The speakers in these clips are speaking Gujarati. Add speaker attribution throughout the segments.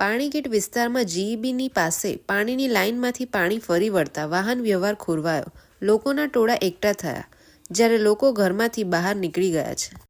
Speaker 1: પાણીગેટ વિસ્તારમાં જીઈબીની પાસે પાણીની લાઇનમાંથી પાણી ફરી વળતા વાહન વ્યવહાર ખોરવાયો. લોકોના ટોળા એકઠા થયા, જ્યારે લોકો ઘરમાંથી બહાર નીકળી ગયા છે.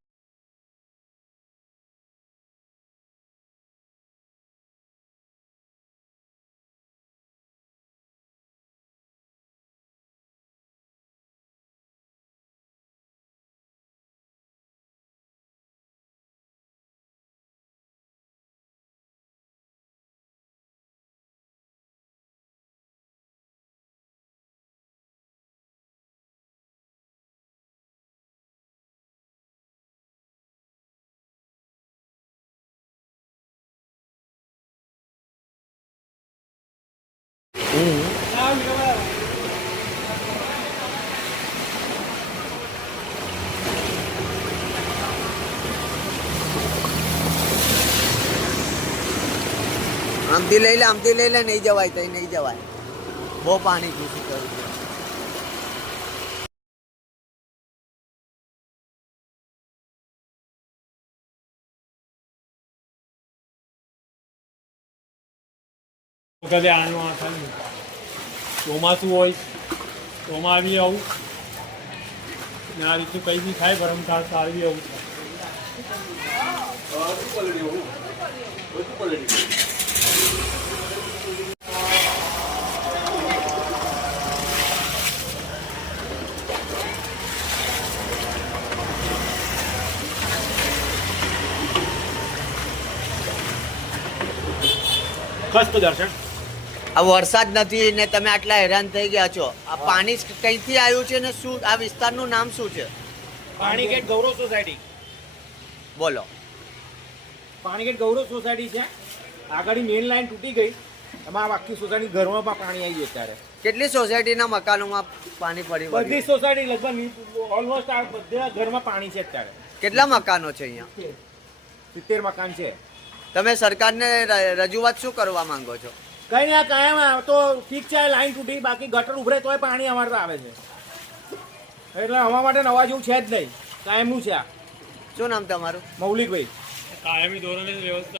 Speaker 2: આમથી લઈ લે, આમથી લઈ લે, નહીં જવાય તઈ નહીં જવાય. બહુ પાણી ઘૂસી કર્યું
Speaker 3: વખતે આનું આ ખાલી ચોમાસું હોય ચોમાં આવી. આવું ને આ રીતનું કંઈ બી થાય થાય તો આવી. આવું ખસ તો દર્શન
Speaker 2: આ વરસાદ નથી ને તમે આટલા હેરાન થઈ ગયા છો. આ પાણી કઈથી આવ્યું છે ને શું આ વિસ્તારનું નામ શું છે?
Speaker 4: પાણીગેટ ગૌરવ સોસાયટી.
Speaker 2: બોલો.
Speaker 4: પાણીગેટ ગૌરવ સોસાયટી છે. આગળ મેઇન લાઈન તૂટી ગઈ. એમાં આખી સોસાયટી ઘરમાં પણ પાણી આવી ગયું અત્યારે.
Speaker 2: કેટલી સોસાયટીના મકાનોમાં પાણી પડી
Speaker 4: બધી સોસાયટી લગભગ ઓલમોસ્ટ આ બધા ઘરમાં પાણી છે અત્યારે.
Speaker 2: કેટલા મકાનો છે અહીંયા?
Speaker 4: સિત્તેર મકાન છે.
Speaker 2: તમે સરકારને ર- રજૂઆત શું કરવા માંગો છો?
Speaker 4: કઈ નહીં આ કાયમ આ તો ઠીક છે લાઈન તૂટી બાકી ગટર ઉભરે તોય પાણી અમારે તો આવે છે. એટલે અમારા માટે નવા જેવું છે જ નહીં. કાયમનું છે આ.
Speaker 2: શું નામ તમારું?
Speaker 4: મૌલિકભાઈ.
Speaker 3: કાયમી ધોરણે વ્યવસ્થા